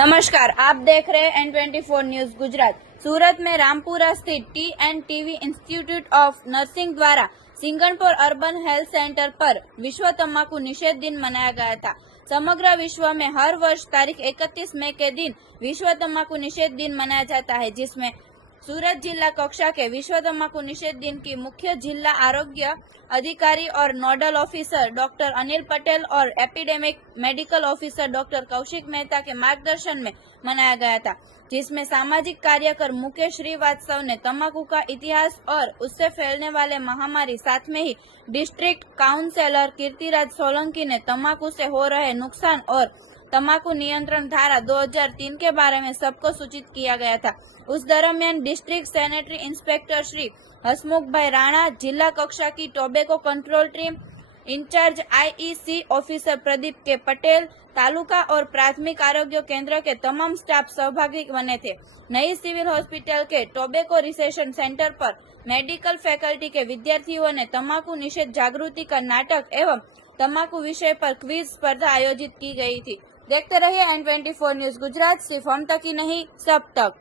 नमस्कार, आप देख रहे हैं N24 न्यूज गुजरात। सूरत में रामपुरा स्थित TNTV इंस्टीट्यूट ऑफ नर्सिंग द्वारा सिंगणपुर अर्बन हेल्थ सेंटर पर विश्व तंबाकू निषेध दिन मनाया गया था। समग्र विश्व में हर वर्ष तारीख 31 मई के दिन विश्व तंबाकू निषेध दिन मनाया जाता है, जिसमें सूरत जिला कक्षा के विश्व तंबाकू निषेध दिन की मुख्य जिला आरोग्य अधिकारी और nodal officer doctor Anil Patel और epidemic medical officer doctor Kaushik Mehta के मार्गदर्शन में मनाया गया था, जिसमें सामाजिक कार्यकर मुकेश श्रीवास्तव ने तंबाकू का इतिहास और उससे फैलने वाले महामारी, साथ में ही डिस्ट्रिक्ट काउंसलर कीर्तिराज सोलंकी ने तंबाकू से हो रहे नुकसान और तंबाकू नियंत्रण धारा 2003 के बारे में सबको सूचित किया गया था। उस दरमियान district sanitary inspector Shri Hasmukh bhai Rana, जिला कक्षा की tobacco control team in charge IEC officer Pradeep K Patel, taluka और प्राथमिक आरोग्य केंद्र के तमाम स्टाफ सहभागी बने थे। नई सिविल हॉस्पिटल के टोबैको रिसेप्शन सेंटर पर मेडिकल फैकल्टी के विद्यार्थियों ने तंबाकू निषेध जागृति का नाटक एवं तंबाकू विषय पर क्विज स्पर्धा आयोजित की गई थी। देखते रहिए N24 न्यूज गुजरात, सिर्फ हम तक ही नहीं सब तक।